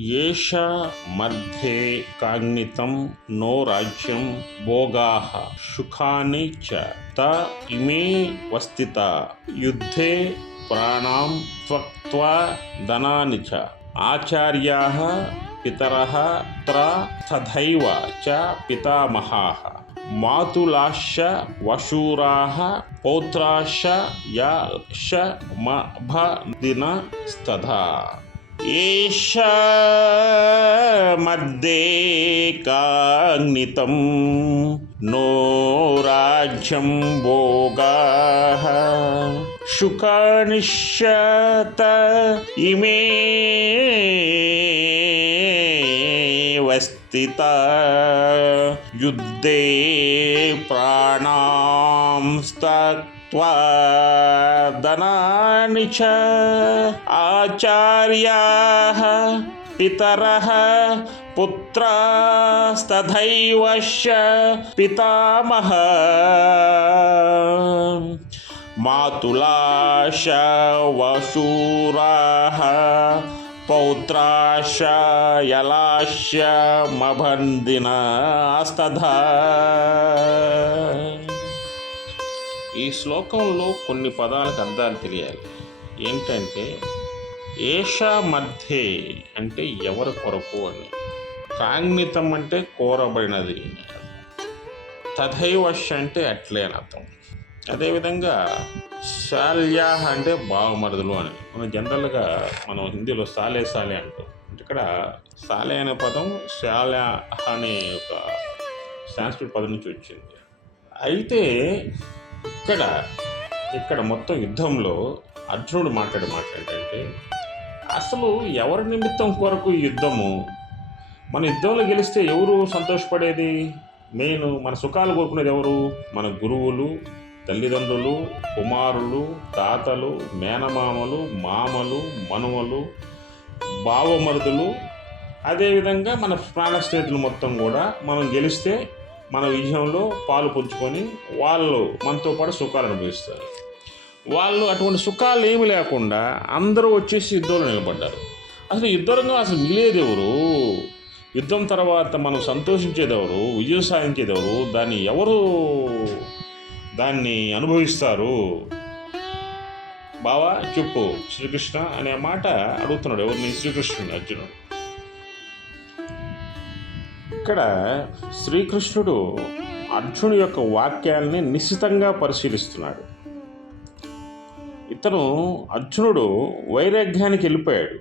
येषा मध्ये काग्नितं नो राज्यं भोगाः सुखानि च त इमे वस्तिता, युद्धे प्राणां त्वक्त्वा धनानि च। आचार्याः पितरः त्र तथैव च पितामहाः। मातुलाश्च वशूराः, पौत्राश्च या श मभदिनस्तथा। एष मध्ये काङ्गितम् नो राज्यं भोगाः। शुकानिश्यत इमे वस्तिता। युद्धे प्राणांस्तक् त्वादनानि च आचार्याः पितरः पुत्रास्तथैवश्च पितामह। मातुलाश वसूराः पौत्राश यलाश्यमभन्दिनास्तधा ఈ శ్లోకంలో కొన్ని పదాలకు అర్థాలు తెలియాలి. ఏంటంటే ఏషా మధ్యే అంటే ఎవరి కొరకు అని. కాంగ్నితం అంటే కోరబడినది తథైవశ అంటే అట్లే అని అర్థం. అదేవిధంగా శాల్యా అంటే బావమరుదులు అని. మనం జనరల్గా మనం హిందీలో సాలే సాలే అంటాం అంటే. ఇక్కడ సాలే అనే పదం శాల్యా అనే ఒక సాంస్కృతిక పదం నుంచి వచ్చింది. అయితే ఇక్కడ ఇక్కడ మొత్తం యుద్ధంలో అర్జునుడు మాట్లాడే మాట ఏంటంటే అసలు ఎవరి నిమిత్తం కొరకు ఈ యుద్ధము? మన యుద్ధంలో గెలిస్తే ఎవరు సంతోషపడేది? మెయిన్ మన సుఖాలు కోరుకునేది ఎవరు? మన గురువులు తల్లిదండ్రులు కుమారులు తాతలు మేనమామలు మామలు మనుమలు బావమరుదులు అదేవిధంగా మన ప్రాణ స్నేహితులు మొత్తం కూడా మనం గెలిస్తే మన విజయంలో పాలు పుంజుకొని వాళ్ళు మనతో పాటు సుఖాలు అనుభవిస్తారు. వాళ్ళు అటువంటి సుఖాలు ఏమి లేకుండా అందరూ వచ్చేసి యుద్ధంలో నిలబడ్డారు. అసలు యుద్ధంగా అసలు మిగిలేది ఎవరు యుద్ధం తర్వాత మనం సంతోషించేది ఎవరు విజయం సాధించేదెవరు? దాన్ని ఎవరు దాన్ని అనుభవిస్తారు? బావా చెప్పు. శ్రీకృష్ణ అనే మాట అడుగుతున్నాడు ఎవరిని? శ్రీకృష్ణుడు అర్జునుడు. ఇక్కడ శ్రీకృష్ణుడు అర్జును యొక్క వాక్యాల్ని నిశ్చితంగా పరిశీలిస్తున్నాడు. ఇతను అర్జునుడు వైరాగ్యానికి వెళ్ళిపోయాడు.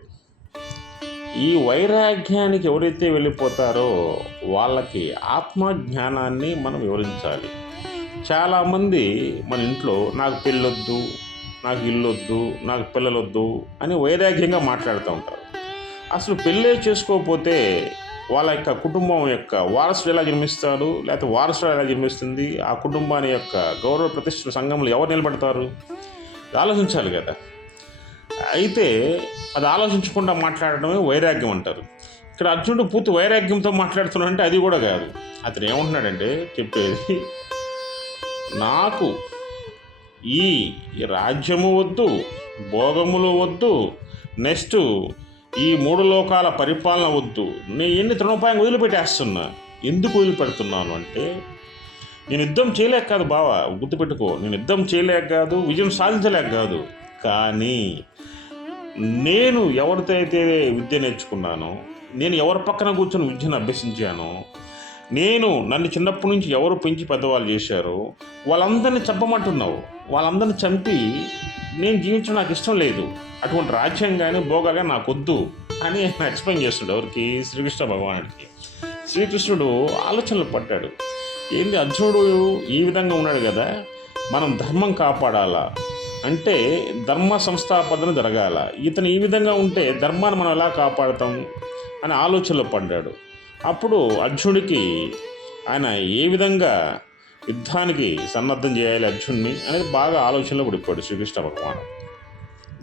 ఈ వైరాగ్యానికి ఎవరైతే వెళ్ళిపోతారో వాళ్ళకి ఆత్మజ్ఞానాన్ని మనం వివరించాలి. చాలామంది మన ఇంట్లో నాకు పెళ్ళొద్దు నాకు ఇల్లొద్దు నాకు పిల్లలొద్దు అని వైరాగ్యంగా మాట్లాడుతూ ఉంటారు. అసలు పెళ్ళే చేసుకోకపోతే వాళ్ళ యొక్క కుటుంబం యొక్క వారసుడు ఎలా జన్మిస్తాడు లేకపోతే వారసుడు ఎలా జన్మిస్తుంది ఆ కుటుంబాన్ని యొక్క గౌరవ ప్రతిష్ఠ సంఘంలో ఎవరు నిలబడతారు? ఆలోచించాలి కదా. అయితే అది ఆలోచించకుండా మాట్లాడడమే వైరాగ్యం అంటారు. ఇక్కడ అర్జునుడు పూర్తి వైరాగ్యంతో మాట్లాడుతున్నాడంటే అది కూడా కాదు. అతను ఏమంటున్నాడంటే చెప్పేది నాకు ఈ రాజ్యము వద్దు భోగములు వద్దు నెక్స్ట్ ఈ మూడు లోకాల పరిపాలన వద్దు. నేను ఎన్ని తృణోపాయం వదిలిపెట్టేస్తున్నా? ఎందుకు వదిలిపెడుతున్నాను అంటే నేను యుద్ధం చేయలేక కాదు బావా గుర్తుపెట్టుకో. నేను యుద్ధం చేయలేక కాదు విజయం సాధించలేక కాదు. కానీ నేను ఎవరితో అయితే విద్య నేర్చుకున్నానో నేను ఎవరి పక్కన కూర్చొని విద్యను అభ్యసించానో నేను నన్ను చిన్నప్పటి నుంచి ఎవరు పెంచి పెద్దవాళ్ళు చేశారో వాళ్ళందరినీ చంపమంటున్నావు వాళ్ళందరిని చంపి నేను జీవించడం నాకు ఇష్టం లేదు. అటువంటి రాజ్యం కానీ భోగాలు కానీ నాకు వద్దు అని ఆయన ఎక్స్ప్లెయిన్ చేస్తున్నాడు ఎవరికి? శ్రీకృష్ణ భగవానుడికి. శ్రీకృష్ణుడు ఆలోచనలు పడ్డాడు. ఏంది అర్జునుడు ఈ విధంగా ఉన్నాడు కదా? మనం ధర్మం కాపాడాలా? అంటే ధర్మ సంస్థాపన జరగాల? ఇతను ఈ విధంగా ఉంటే ధర్మాన్ని మనం ఎలా కాపాడతాం? అని ఆలోచనలో పడ్డాడు. అప్పుడు అర్జునుడికి ఆయన ఏ విధంగా యుద్ధానికి సన్నద్ధం చేయాలి అర్జున్ని అనేది బాగా ఆలోచనలో పడిపోయాడు శ్రీకృష్ణ భగవాను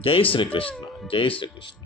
జై శ్రీకృష్ణ జై శ్రీకృష్ణ.